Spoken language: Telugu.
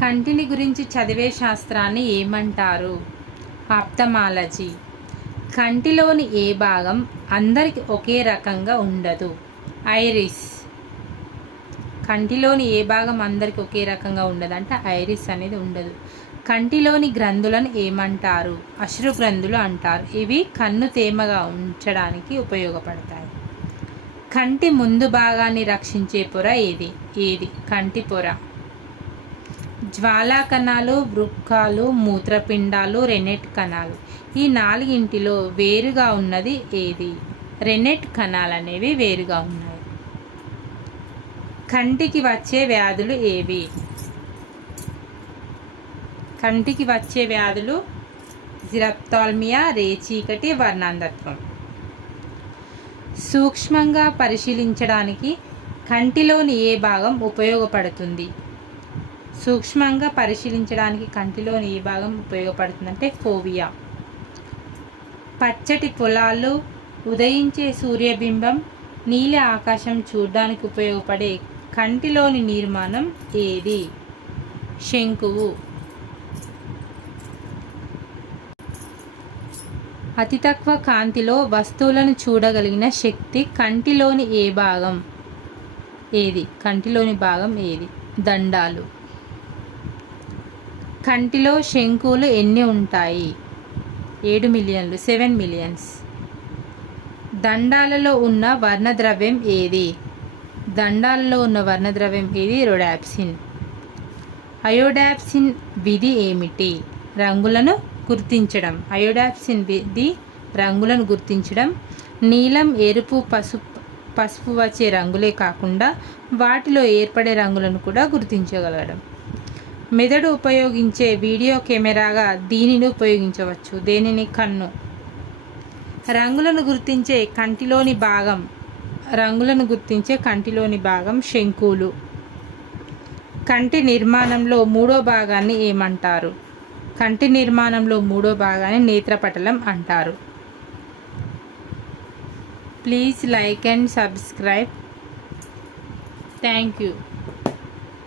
కంటిని గురించి చదివే శాస్త్రాన్ని ఏమంటారు? ఆప్థమాలజీ. కంటిలోని ఏ భాగం అందరికి ఒకే రకంగా ఉండదు? ఐరిస్. కంటిలోని ఏ భాగం అందరికి ఒకే రకంగా ఉండదంటే ఐరిస్ అనేది ఉండదు. కంటిలోని గ్రంథులను ఏమంటారు? అశ్రు గ్రంథులు అంటారు. ఇవి కన్ను తేమగా ఉంచడానికి ఉపయోగపడతాయి. కంటి ముందు భాగాన్ని రక్షించే పొర ఏది? కంటి పొర. జ్వాలా కణాలు, వృక్కాలు, మూత్రపిండాలు, రెనెట్ కణాలు. ఈ నాలుగింటిలో వేరుగా ఉన్నది ఏది? రెనెట్ కణాలు అనేవి వేరుగా ఉన్నాయి. కంటికి వచ్చే వ్యాధులు ఏవి? కంటికి వచ్చే వ్యాధులు జిరప్థాల్మియా, రేచీకటి, వర్ణాంధత్వం. సూక్ష్మంగా పరిశీలించడానికి కంటిలోని ఏ భాగం ఉపయోగపడుతుంది? సూక్ష్మంగా పరిశీలించడానికి కంటిలోని ఏ భాగం ఉపయోగపడుతుందంటే ఫోవియా. పచ్చటి పొలాలు, ఉదయించే సూర్యబింబం, నీలి ఆకాశం చూడడానికి ఉపయోగపడే కంటిలోని నిర్మాణం ఏది? శంకువు. అతి తక్కువ కాంతిలో వస్తువులను చూడగలిగిన శక్తి కంటిలోని ఏ భాగం ఏది? కంటిలోని భాగం ఏది? దండాలు. కంటిలో శంకువులు ఎన్ని ఉంటాయి? 7 మిలియన్లు, 7 మిలియన్స్. దండాలలో ఉన్న వర్ణద్రవ్యం ఏది? దండాలలో ఉన్న వర్ణద్రవ్యం ఏది? రొడాప్సిన్. అయోడాప్సిన్ విధి ఏమిటి? రంగులను గుర్తించడం. అయోడాప్సిన్ విధి రంగులను గుర్తించడం. నీలం, ఎరుపు, పసుపు వచ్చే రంగులే కాకుండా వాటిలో ఏర్పడే రంగులను కూడా గుర్తించగలగడం. మెదడు ఉపయోగించే వీడియో కెమెరాగా దీనిని ఉపయోగించవచ్చు. దేనిని? కన్ను. రంగులను గుర్తించే కంటిలోని భాగం శంకువులు. కంటి నిర్మాణంలో మూడో భాగాన్ని ఏమంటారు? కంటి నిర్మాణంలో మూడో భాగాన్ని నేత్రపటలం అంటారు. Please like and subscribe. Thank you.